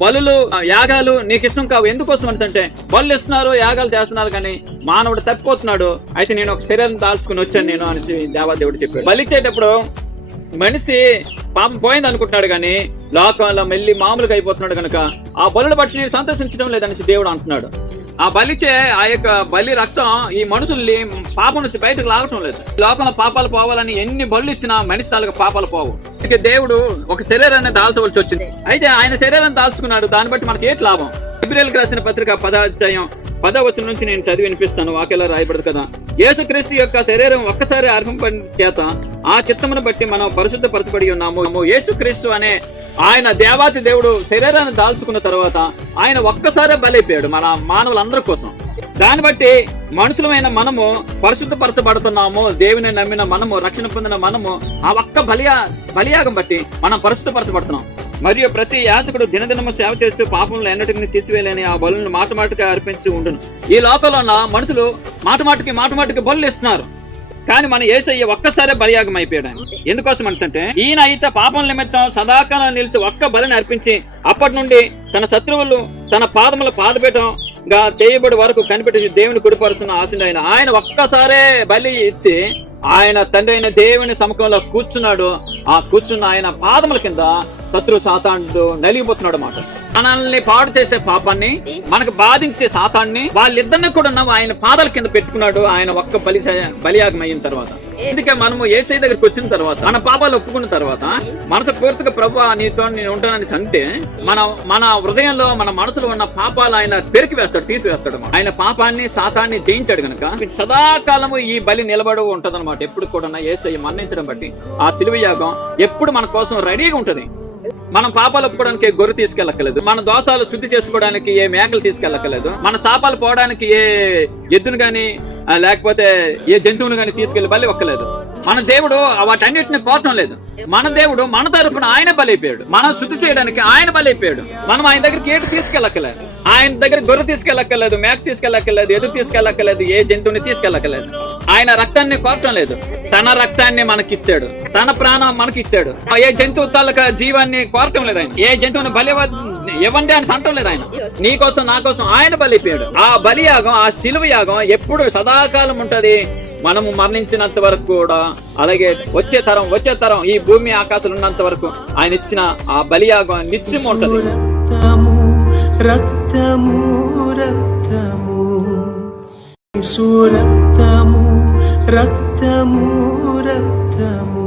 బలులు యాగాలు నీకు ఇష్టం కావు. ఎందుకోసం అంటే బలు ఇస్తున్నారు, యాగాలు చేస్తున్నారు, కానీ మానవుడు తప్పిపోతున్నాడు. అయితే నేను ఒక శరీరం దాల్చుకుని వచ్చాను నేను అనేసి దేవాదేవుడు చెప్పాడు. బలిచ్చేటప్పుడు మనిషి పాపం పోయింది అనుకుంటున్నాడు, కానీ లోకంలో మళ్ళీ మామూలుగా అయిపోతున్నాడు కనుక ఆ బలులు బట్టి నేను సంతోషించడం లేదనేసి దేవుడు అంటున్నాడు. ఆ బలిచే ఆ యొక్క బలి రక్తం ఈ మనుషుల్ని పాపం నుంచి బయటకు లాగటం లేదు. లోకంలో పాపాలు పోవాలని ఎన్ని బలు ఇచ్చినా మనిషి తాలూకు పాపాలు పోవు. దేవుడు ఒక శరీరాన్ని దాల్చవలసి వచ్చింది. అయితే ఆయన శరీరాన్ని దాల్చుకున్నాడు. దాన్ని బట్టి మనకి ఏంటి లాభం? హెబ్రీయులకు రాసిన పత్రిక 10వ అధ్యాయం 10వ వచనం నుంచి నేను చదివి వినిపిస్తాను. వాక్యాల్లో రాయబడదు కదా, యేసుక్రీస్తు యొక్క శరీరం ఒక్కసారి అర్పింపని చేత ఆ చిత్తమును బట్టి మనం పరిశుద్ధపరచబడి ఉన్నాము. యేసుక్రీస్తు అనే ఆయన దేవాతి దేవుడు శరీరాన్ని దాల్చుకున్న తర్వాత ఆయన ఒక్కసారే బలైపోయాడు మన మానవులందరి కోసం. దాన్ని బట్టి మనుషులమైన మనము పరిశుద్ధపరచబడుతున్నాము. దేవుని నమ్మిన మనము, రక్షణ పొందిన మనము ఆ ఒక్క బలియాగం బట్టి మనం పరిశుద్ధపరచబడుతున్నాం. మరియు ప్రతి యాజకుడు దినదినము సేవ చేస్తూ పాపంలో ఎన్నటిని తీసివేయలేని ఆ బలులను మాటమాటికి అర్పించి ఉండును. ఈ లోకంలో ఉన్న మనుషులు మాటమాటికి బలులు ఇస్తున్నారు, కానీ మన యేసయ్య ఒక్కసారే బలియాగం అయిపోయాడు. ఎందుకోసం అంటే ఈయన అయితే పాపం నిమిత్తం సదాకాలం నిలిచి ఒక్క బలిని అర్పించి అప్పటి నుండి తన శత్రువులు తన పాదముల పాదపీఠంగా చేయబడి వరకు కనిపెట్టి దేవుని కుడిపరుచున్న ఆశ ఆయన ఒక్కసారే బలి ఇచ్చి ఆయన తండ్రి అయిన దేవుని సముఖంలో కూర్చున్నాడు. ఆ కూర్చున్న ఆయన పాదముల కింద శత్రు సాతానుడు నలిగిపోతున్నాడు అన్నమాట. మనల్ని పాడు చేసే పాపాన్ని, మనకు బాధించే సాతాన్ని వాళ్ళిద్దరిని కూడా ఆయన పాదాల కింద పెట్టుకున్నాడు. ఆయన ఒక్క బలియాగం అయిన తర్వాత, అందుకే మనము యేసయ్య దగ్గరికి వచ్చిన తర్వాత, మన పాపాలు ఒప్పుకున్న తర్వాత మనసు పూర్తిగా ప్రభువా నీతో నేను ఉంటానని అంటే మన హృదయంలో మన మనసులో ఉన్న పాపాలు ఆయన పెరికి వేస్తాడు, తీసివేస్తాడు. ఆయన పాపాన్ని సాతాన్ని జయించాడు కనుక సదాకాలము ఈ బలి నిలబడి ఉంటదన్నమాట. ఎప్పుడు కూడా యేసయ్య మరణించడం బట్టి ఆ శిలువ యాగం ఎప్పుడు మన కోసం రెడీగా ఉంటది. మనం పాపాలు ఒప్పుకోవడానికి గొర్రె తీసుకెళ్ళక్కలేదు, మన దోషాలు శుద్ధి చేసుకోవడానికి ఏ మేకలు తీసుకెళ్ళక్కలేదు, మన శాపాలు పోవడానికి ఏ ఎద్దును గాని లేకపోతే ఏ జంతువును గాని తీసుకెళ్లి బలి ఒక్కలేదు. మన దేవుడు వాటన్నిటిని కోరటం లేదు. మన దేవుడు మన తరపున ఆయన బలైపోయాడు. మనం శుద్ధి చేయడానికి ఆయన బలైపోయాడు. మనం ఆయన దగ్గరికి ఏటు తీసుకెళ్ళక్కలేదు, ఆయన దగ్గర గొర్రె తీసుకెళ్ళక్కలేదు, మేక తీసుకెళ్ళక్కలేదు, ఎదురు తీసుకెళ్ళక్కలేదు, ఏ జంతువుని తీసుకెళ్ళక్కలేదు. ఆయన రక్తాన్ని కోరటం లేదు, తన రక్తాన్ని మనకిచ్చాడు, తన ప్రాణం మనకిచ్చాడు. ఏ జంతువు తాలూక జీవాన్ని కోరటం లేదు ఆయన. ఏ జంతువుని బలి ఇవ్వండి అని అంటం లేదు ఆయన. నీ కోసం నా కోసం ఆయన బలిపోయాడు. ఆ బలియాగం, ఆ శిలువ యాగం ఎప్పుడు సదాకాలం ఉంటది. మనము మరణించినంత వరకు కూడా, అలాగే వచ్చే తరం ఈ భూమి ఆకాశాలు ఉన్నంత వరకు ఆయన ఇచ్చిన ఆ బలియాగం నిత్యం ఉంటది. రక్తము రక్తము రక్తము రక్తము రక్తము